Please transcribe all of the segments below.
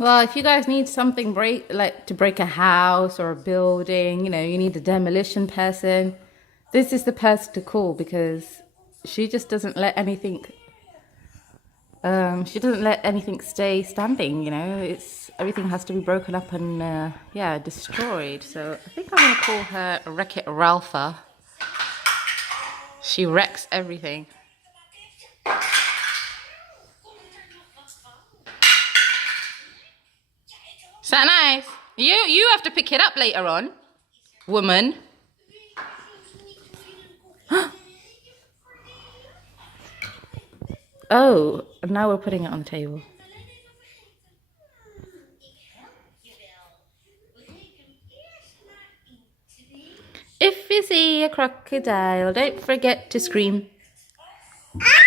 Well, if you guys need something to break a house or a building, you know, you need a demolition person, this is the person to call, because she just doesn't let anything stay standing, you know. Everything has to be broken up and yeah, destroyed. So I think I'm gonna call her Wreck-It Ralpha. She wrecks everything. Is that nice? You have to pick it up later on, woman. Oh, and now we're putting it on the table. If you see a crocodile, don't forget to scream. Ah!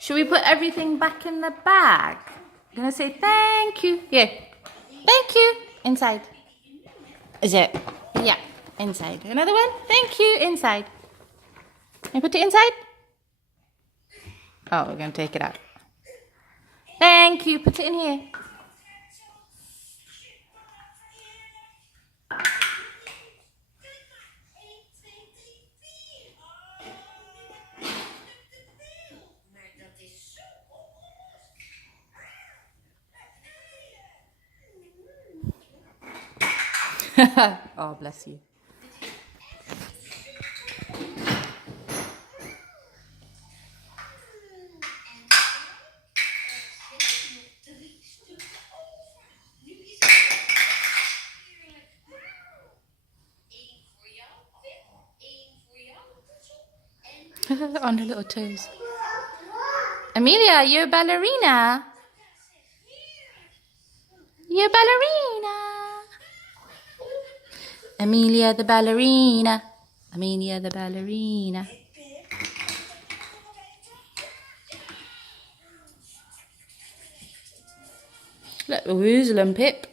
Should we put everything back in the bag? I'm gonna say thank you. Yeah. Thank you. Inside. Is it? Yeah. Inside. Another one? Thank you. Inside. Can you put it inside? Oh, we're gonna take it out. Thank you. Put it in here. Oh, bless you. On her little toes. Amelia, you're a ballerina. You're a ballerina. Amelia the ballerina. Amelia the ballerina. Look, Woozle and Pip.